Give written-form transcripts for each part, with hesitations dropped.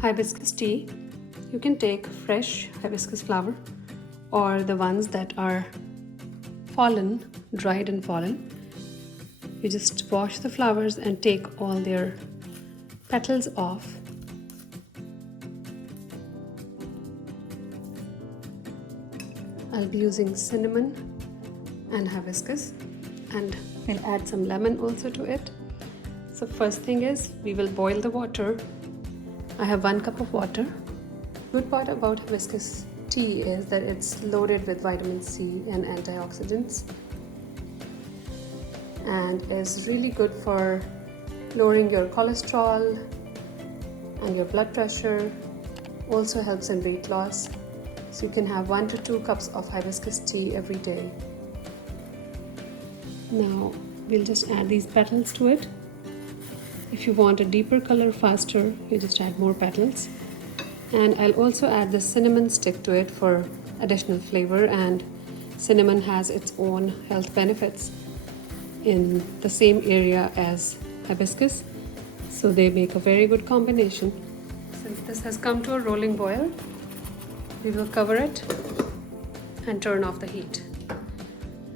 hibiscus tea, you can take fresh hibiscus flower or the ones that are dried and fallen. You just wash the flowers and take all their petals off. I'll be using cinnamon and hibiscus, and we'll add some lemon also to it. So first thing is we will boil the water. I have 1 cup of water. Good part about hibiscus tea is that it's loaded with vitamin C and antioxidants and is really good for lowering your cholesterol and your blood pressure. Also helps in weight loss. So you can have 1 to 2 cups of hibiscus tea every day. Now we'll just add these petals to it. If you want a deeper color faster, you just add more petals. And I'll also add the cinnamon stick to it for additional flavor, and cinnamon has its own health benefits in the same area as hibiscus, so they make a very good combination. Since this has come to a rolling boil, we will cover it and turn off the heat.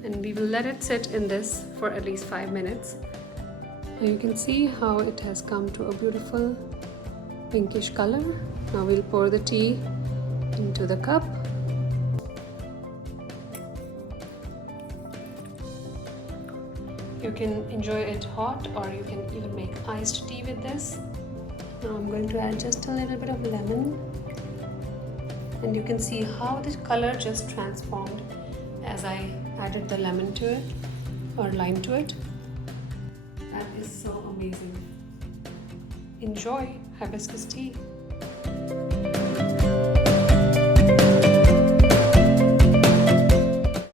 And we will let it sit in this for at least 5 minutes. And you can see how it has come to a beautiful pinkish color. Now we'll pour the tea into the cup. You can enjoy it hot, or you can even make iced tea with this. Now I'm going to add just a little bit of lemon. And you can see how the color just transformed as I added the lemon to it, or lime to it. That is so amazing. Enjoy hibiscus tea.